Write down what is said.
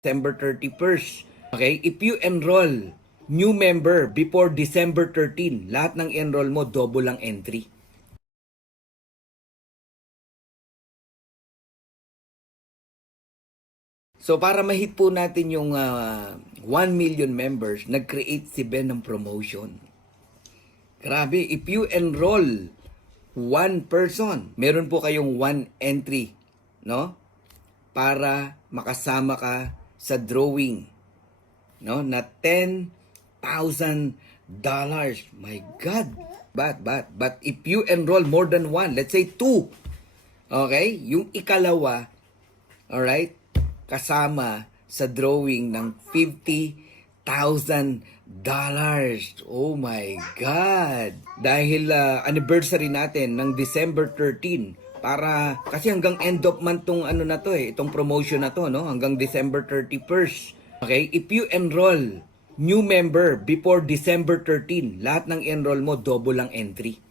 December 31st. Okay? If you enroll new member before December 13, lahat ng enroll mo, double ang entry. So para ma-hit po natin yung 1 million members, nag-create si Ben ng promotion. Grabe, if you enroll one person, meron po kayong one entry, no? Para makasama ka sa drawing, no? Na $10,000. My God. But if you enroll more than one, let's say two, okay? Yung ikalawa, alright, kasama sa drawing ng $50,000. Oh my God! Dahil anniversary natin ng December 13, para kasi hanggang end of month tong ano na to itong promotion na to, no? Hanggang December 31st. Okay? If you enroll new member before December 13, lahat ng enroll mo double ang entry.